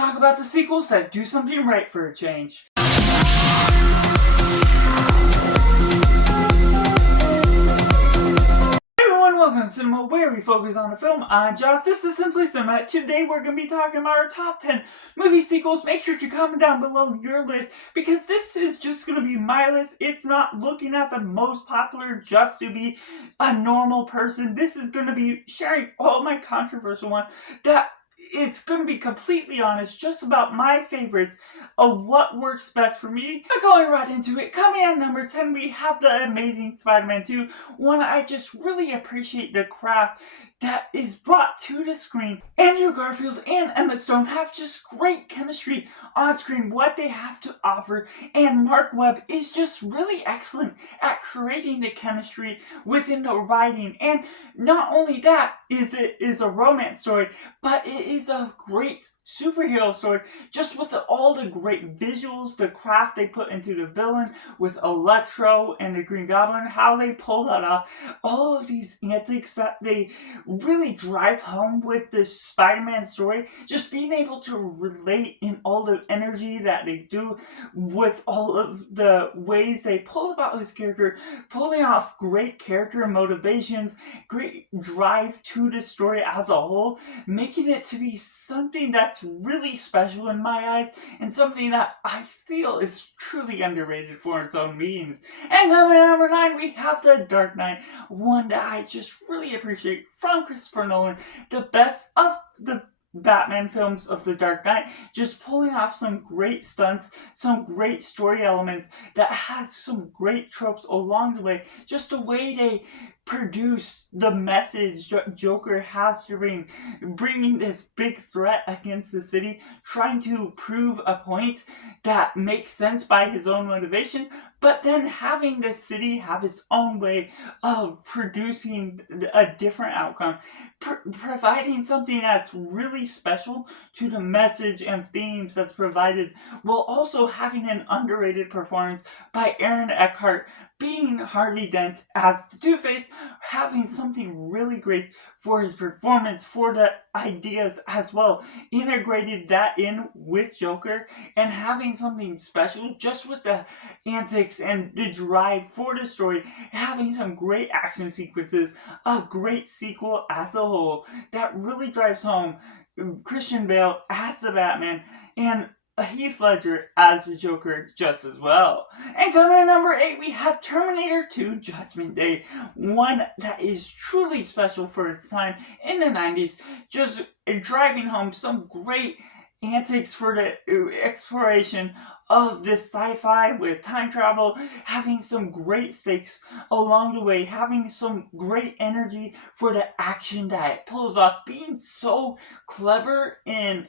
talk about the sequels that do something right for a change. Welcome to Cinema, where we focus on a film. I'm Josh, this is Simply Cinema. Today we're going to be talking about our top 10 movie sequels. Make sure to comment down below your list, because this is just going to be my list. It's not looking at the most popular just to be a normal person. This is going to be sharing all my controversial ones that it's going to be completely honest, just about my favorites of what works best for me. But going right into it, coming at number 10, we have the Amazing Spider-Man 2. One, I just really appreciate the craft that is brought to the screen. Andrew Garfield and Emma Stone have just great chemistry on screen, what they have to offer, and Mark Webb is just really excellent at creating the chemistry within the writing. And not only that is it is a romance story, but it is a great superhero story, just with all the great visuals, the craft they put into the villain with Electro and the Green Goblin, how they pull that off, all of these antics that they really drive home with this Spider-Man story, just being able to relate in all the energy that they do with all of the ways they pull about his character, pulling off great character motivations, great drive to the story as a whole, making it to be something that's really special in my eyes, and something that I feel is truly underrated for its own means. And coming at number 9, we have The Dark Knight, one that I just really appreciate from Christopher Nolan, the best of the Batman films of The Dark Knight, just pulling off some great stunts, some great story elements that has some great tropes along the way, just the way they produce the message Joker has to bringing this big threat against the city, trying to prove a point that makes sense by his own motivation, but then having the city have its own way of producing a different outcome, providing something that's really special to the message and themes that's provided, while also having an underrated performance by Aaron Eckhart, being Harvey Dent as the Two-Face, having something really great for his performance, for the ideas as well, integrated that in with Joker, and having something special just with the antics and the drive for the story, having some great action sequences, a great sequel as a whole that really drives home Christian Bale as the Batman, and Heath Ledger as the Joker just as well. And coming in number 8, we have Terminator 2 Judgment Day, one that is truly special for its time in the 90s, just driving home some great antics for the exploration of this sci-fi with time travel, having some great stakes along the way, having some great energy for the action that it pulls off, being so clever and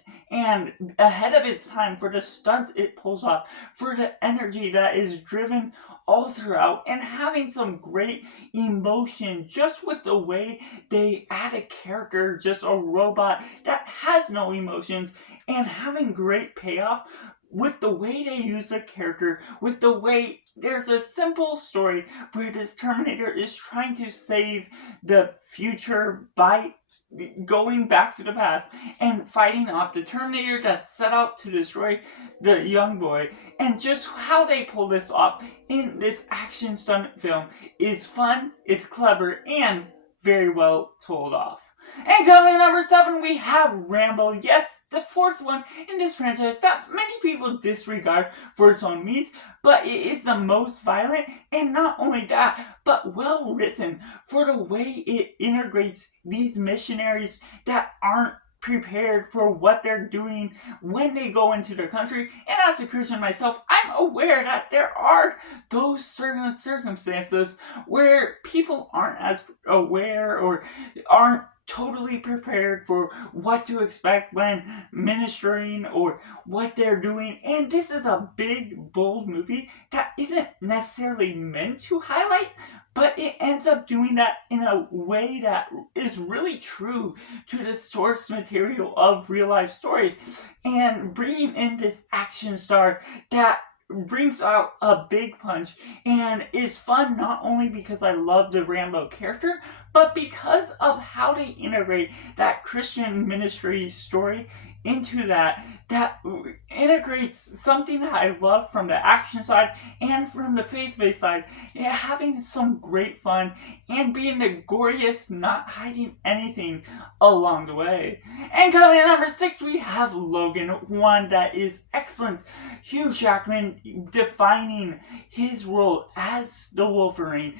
ahead of its time for the stunts it pulls off, for the energy that is driven all throughout, and having some great emotion just with the way they add a character, just a robot that has no emotions, and having great payoff with the way they use the character, with the way there's a simple story where this Terminator is trying to save the future by going back to the past and fighting off the Terminator that's set out to destroy the young boy, and just how they pull this off in this action stunt film is fun, it's clever, and very well told off. And coming in number 7, we have Rambo. Yes, the fourth one in this franchise that many people disregard for its own means, but it is the most violent, and not only that, but well written for the way it integrates these missionaries that aren't prepared for what they're doing when they go into their country. And as a Christian myself, I'm aware that there are those certain circumstances where people aren't as aware or aren't totally prepared for what to expect when ministering or what they're doing. And this is a big, bold movie that isn't necessarily meant to highlight, but it ends up doing that in a way that is really true to the source material of real life story, and bringing in this action star that brings out a big punch and is fun, not only because I love the Rambo character, but because of how they integrate that Christian ministry story into that integrates something that I love from the action side and from the faith-based side, having some great fun and being the goriest, not hiding anything along the way. And coming in number 6, we have Logan, one that is excellent. Hugh Jackman defining his role as the Wolverine.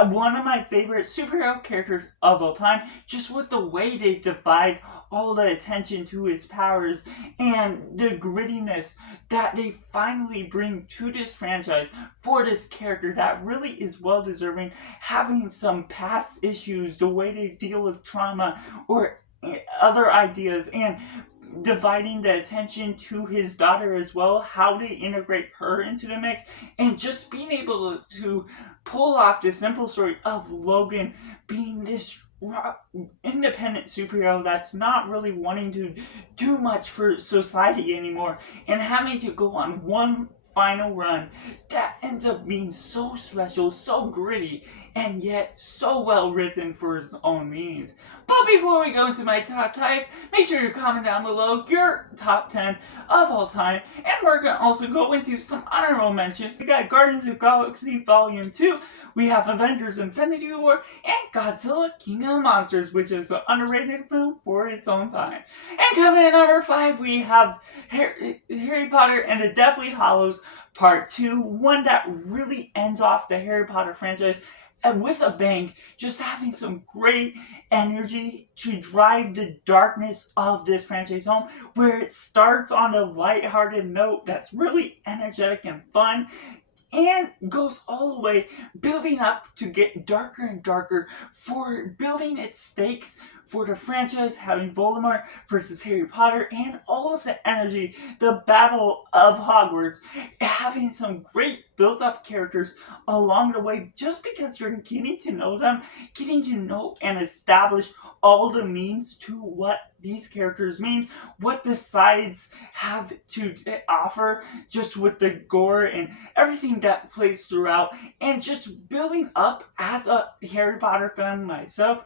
One of my favorite superhero characters of all time, just with the way they divide all the attention to his powers and the grittiness that they finally bring to this franchise for this character that really is well deserving, having some past issues, the way they deal with trauma or other ideas, and dividing the attention to his daughter as well, how they integrate her into the mix, and just being able to pull off the simple story of Logan being this independent superhero that's not really wanting to do much for society anymore, and having to go on one final run that ends up being so special, so gritty, and yet so well written for its own means. But before we go into my top 5, make sure you comment down below your top 10 of all time, and we're going to also go into some honorable mentions. We got Guardians of the Galaxy Volume 2, we have Avengers Infinity War, and Godzilla King of the Monsters, which is an underrated film for its own time. And coming in number 5, we have Harry Potter and the Deathly Hallows Part 2, one that really ends off the Harry Potter franchise and with a bang, just having some great energy to drive the darkness of this franchise home, where it starts on a lighthearted note that's really energetic and fun, and goes all the way building up to get darker and darker for building its stakes for the franchise, having Voldemort versus Harry Potter, and all of the energy, the Battle of Hogwarts, having some great built-up characters along the way, just because you're getting to know them, getting to know and establish all the means to what these characters mean, what the sides have to offer, just with the gore and everything that plays throughout, and just building up as a Harry Potter fan myself,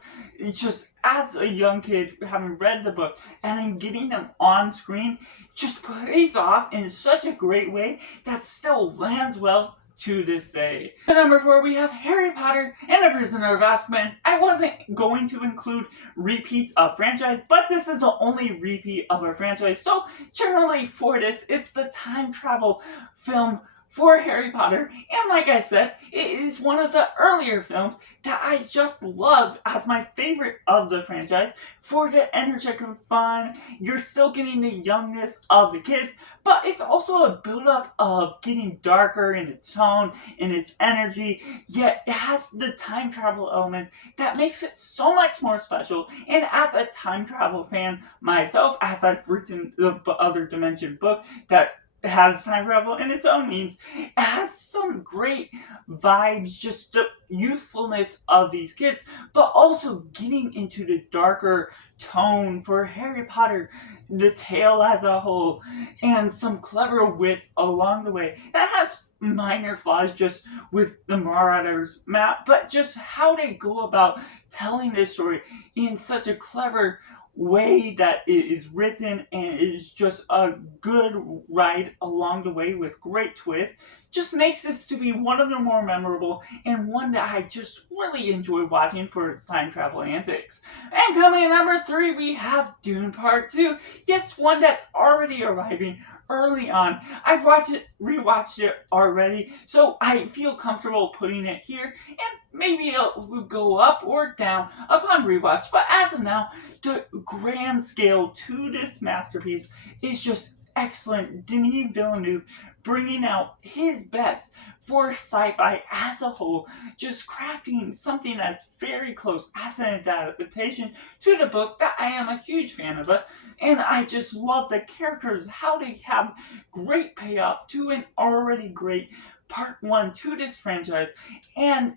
just as a young kid, having read the book, and then getting them on screen, just plays off in such a great way that still lands well to this day. At number 4, we have Harry Potter and the Prisoner of Azkaban. I wasn't going to include repeats of franchise, but this is the only repeat of our franchise, so generally for this, it's the time travel film for Harry Potter, and like I said, it is one of the earlier films that I just love as my favorite of the franchise for the energetic and fun. You're still getting the youngness of the kids, but it's also a build-up of getting darker in its tone, in its energy, yet it has the time travel element that makes it so much more special. And as a time travel fan myself, as I've written the Other Dimension book that has time travel in its own means, it has some great vibes, just the youthfulness of these kids, but also getting into the darker tone for Harry Potter, the tale as a whole, and some clever wit along the way that has minor flaws just with the Marauders map, but just how they go about telling this story in such a clever way that it is written, and is just a good ride along the way with great twists, just makes this to be one of the more memorable and one that I just really enjoy watching for its time travel antics. And coming in number 3, we have Dune Part 2. Yes, one that's already arriving early on. I've rewatched it already, so I feel comfortable putting it here, and maybe it'll go up or down upon rewatch, but as of now, the grand scale to this masterpiece is just excellent. Denis Villeneuve bringing out his best for sci-fi as a whole, just crafting something that's very close as an adaptation to the book that I am a huge fan of it, and I just love the characters, how they have great payoff to an already great part 1 to this franchise, and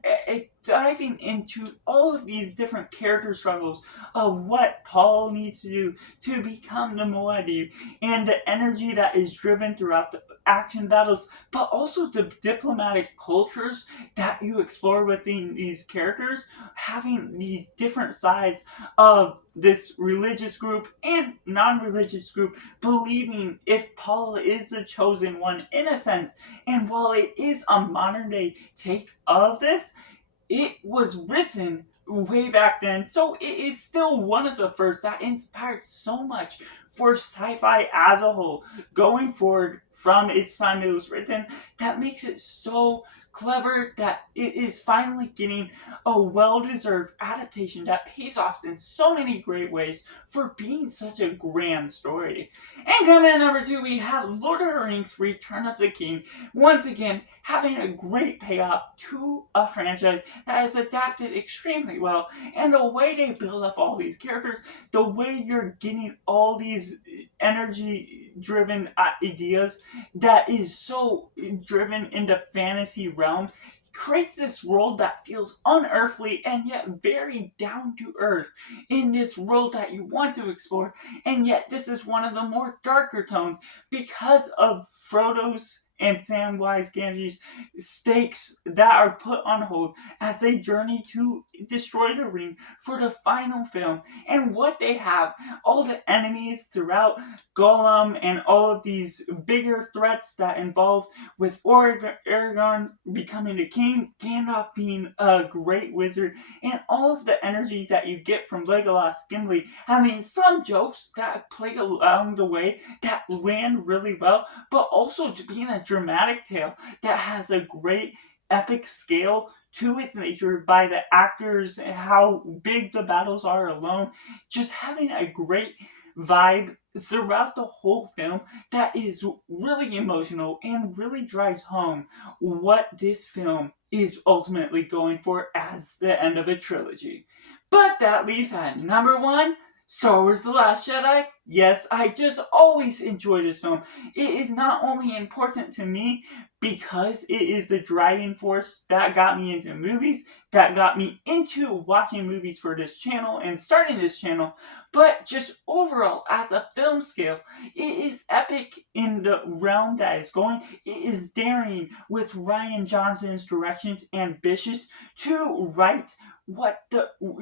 diving into all of these different character struggles of what Paul needs to do to become the Muad'Dib, and the energy that is driven throughout the action battles, but also the diplomatic cultures that you explore within these characters, having these different sides of this religious group and non-religious group believing if Paul is the chosen one in a sense. And while it is a modern day take of this, it was written way back then, so it is still one of the first that inspired so much for sci-fi as a whole going forward from its time it was written, that makes it so clever that it is finally getting a well-deserved adaptation that pays off in so many great ways for being such a grand story. And coming in number 2, we have Lord of the Rings Return of the King, once again having a great payoff to a franchise that is adapted extremely well, and the way they build up all these characters, the way you're getting all these energy driven ideas that is so driven into fantasy realm, creates this world that feels unearthly and yet very down to earth in this world that you want to explore. And yet this is one of the more darker tones because of Frodo's and Samwise Gamgee's stakes that are put on hold as they journey to destroy the ring for the final film. And what they have, all the enemies throughout, Gollum and all of these bigger threats that involve with Aragorn becoming the king, Gandalf being a great wizard, and all of the energy that you get from Legolas, Gimli, having some jokes that play along the way that land really well, but also to being a dramatic tale that has a great epic scale to its nature by the actors and how big the battles are alone, just having a great vibe throughout the whole film that is really emotional and really drives home what this film is ultimately going for as the end of a trilogy. But that leaves at number 1, Star Wars The Last Jedi. Yes, I just always enjoy this film. It is not only important to me because it is the driving force that got me into movies, that got me into watching movies for this channel and starting this channel, but just overall as a film scale, it is epic in the realm that is going. It is daring with Rian Johnson's direction, ambitious to write what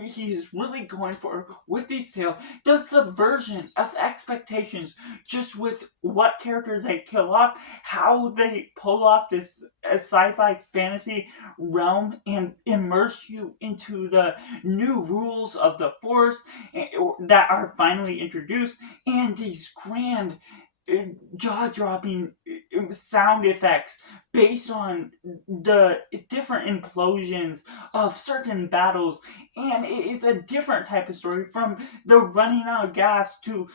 he is really going for with these tales. The subversion of expectations, just with what characters they kill off, how they pull off this sci-fi fantasy realm and immerse you into the new rules of the Force that are finally introduced, and these grand jaw-dropping sound effects based on the different implosions of certain battles. And it is a different type of story, from the running out of gas to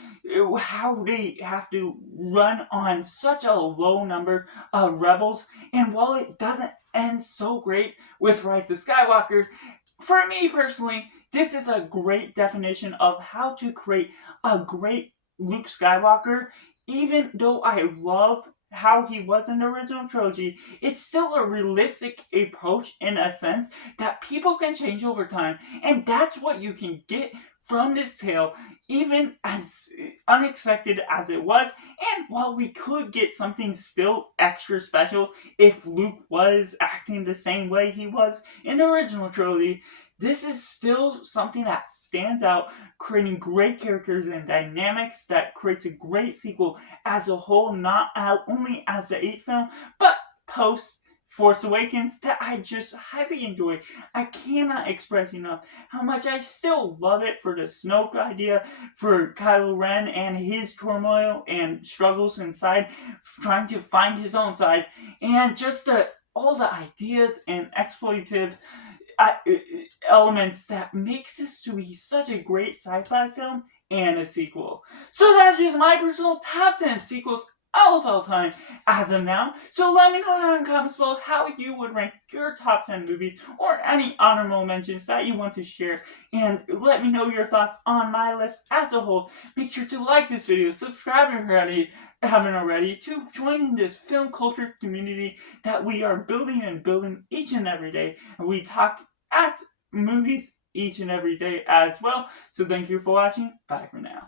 how they have to run on such a low number of rebels. And while it doesn't end so great with Rise of Skywalker, for me personally, this is a great definition of how to create a great Luke Skywalker. Even though I love how he was in the original trilogy, it's still a realistic approach in a sense that people can change over time. And that's what you can get from this tale, even as unexpected as it was. And while we could get something still extra special if Luke was acting the same way he was in the original trilogy, this is still something that stands out, creating great characters and dynamics that creates a great sequel as a whole, not only as the 8th film, but post Force Awakens, that I just highly enjoy. I cannot express enough how much I still love it for the Snoke idea, for Kylo Ren and his turmoil and struggles inside, trying to find his own side, and just all the ideas and exploitative elements that makes this to be such a great sci-fi film and a sequel. So that's just my personal top 10 sequels of all time as of now. So let me know down in the comments below how you would rank your top 10 movies, or any honorable mentions that you want to share, and let me know your thoughts on my list as a whole. Make sure to like this video, subscribe if you haven't already, to join in this film culture community that we are building each and every day. And we talk at movies each and every day as well. So thank you for watching. Bye for now.